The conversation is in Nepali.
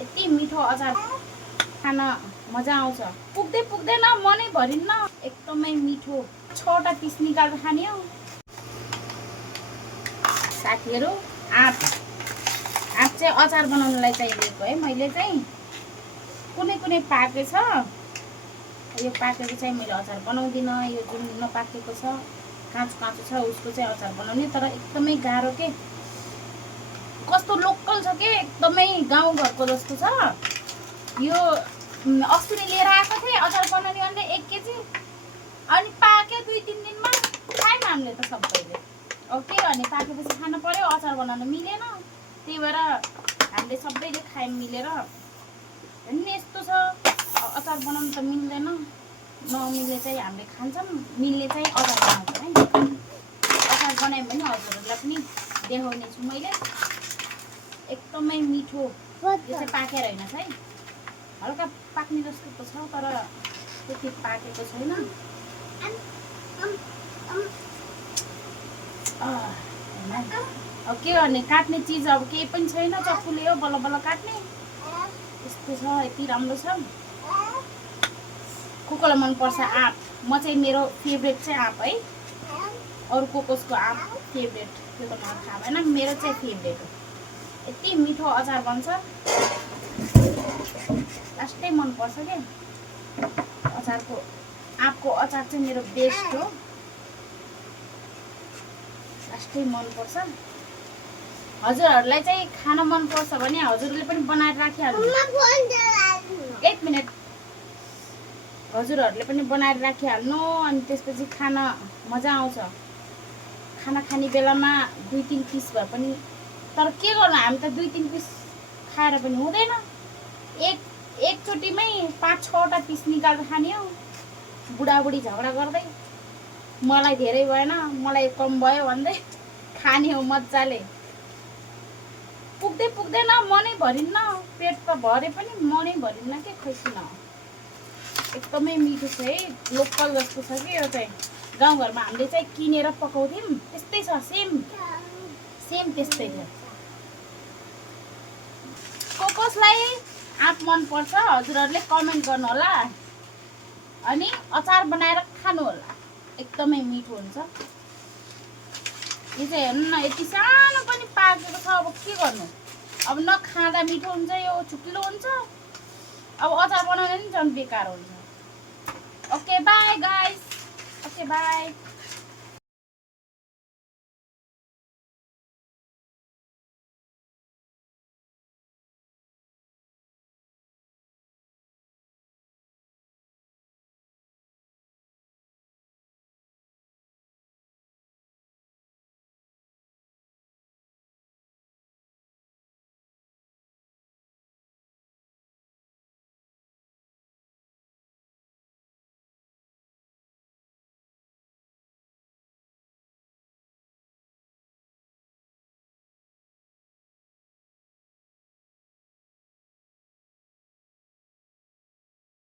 यति मिठो अचार खान मजा आउँछ। पुग्दै पुग्दैन, मनै भरिन्न। एकदमै मिठो। 6वटा पिस निकालेर खाने हो साथीहरू। आँप चाहिँ अचार बनाउनलाई चाहिएको है। मैले चाहिँ कुनै कुनै पाकेछ, यो पाकेको चाहिँ मैले अचार बनाउँदिनँ। यो जुन नपाकेको छ, काँचो काँचो छ, उसको चाहिँ अचार बनाउने। तर एकदमै गाह्रो के, कस्तो लोकल छ के, एकदमै गाउँघरको जस्तो छ। यो अस्ति नै लिएर आएको थिएँ अचार बनाउने भने 1 केजी, अनि पाक्यो 2-3 दिनमा। खायौँ हामीले त सबैले। अब के गर्ने, पाकेपछि खानु पर्यो, अचार बनाउन मिलेन। त्यही भएर हामीले सबैले खायौँ मिलेर। हेर्नु यस्तो छ, अचार बनाउनु त मिल्दैन। नमिल्ने चाहिँ हामीले खान्छौँ, मिल्ने चाहिँ अचार बनाउँछौँ है। अचार बनायौँ भने हजुरहरूलाई पनि देखाउने छु मैले। एकदमै मिठो। यो चाहिँ पाकेर होइन है, हल्का पाक्ने जस्तो त छ, तर त्यति पाकेको छैन। अब के गर्ने, काट्ने चिज अब केही पनि छैन। चक्कुले हो बल्ल बल्ल काट्ने। यस्तो छ, यति राम्रो छ। कोकोलाई मनपर्छ आँप। म चाहिँ, मेरो फेभरेट चाहिँ आँप है। अरू कसको आँप फेभरेट त्यो त मलाई थाहा भएन, मेरो चाहिँ फेभरेट हो। यति मिठो अचार बन्छ, लास्टै मनपर्छ क्या अचारको। आँपको अचार चाहिँ मेरो बेस्ट हो, लास्टै मनपर्छ। हजुरहरूलाई चाहिँ खान मनपर्छ भने हजुरले पनि बनाएर राखिहाल्नु। 1 मिनट। हजुरहरूले पनि बनाएर राखिहाल्नु, अनि त्यसपछि खान मजा आउँछ। खाना खाने बेलामा 2-3 पिस भए पनि। तर के गर्नु, हामी त 2-3 पिस खाएर पनि हुँदैन। एकचोटिमै 5-6वटा पिस निकालेर खाने हो, बुढाबुढी झगडा गर्दै। मलाई धेरै भएन, मलाई कम भयो भन्दै खाने हो मजाले। पुग्दै पुग्दैन, मनै भरिन्न। पेट त भरे पनि मनै भरिन्न के, खैसिन। एकदमै मिठो छ है, लोकल जस्तो छ कि यो चाहिँ। गाउँघरमा हामीले चाहिँ किनेर पकाउँथ्यौँ, त्यस्तै छ, सेम त्यस्तै छ। कसलाई आँप मनपर्छ हजुरहरूले कमेन्ट गर्नु होला, अनि अचार बनाएर खानु होला। एकदमै मिठो हुन्छ। यो चाहिँ हेर्नु न, यति सानो पनि पाकेको छ। अब के गर्नु, अब नखाँदा मिठो हुन्छ, यो छुट्लो हुन्छ। अब अचार बनाउनु नि झन् बेकार हुन्छ। Okay by guys, okay by.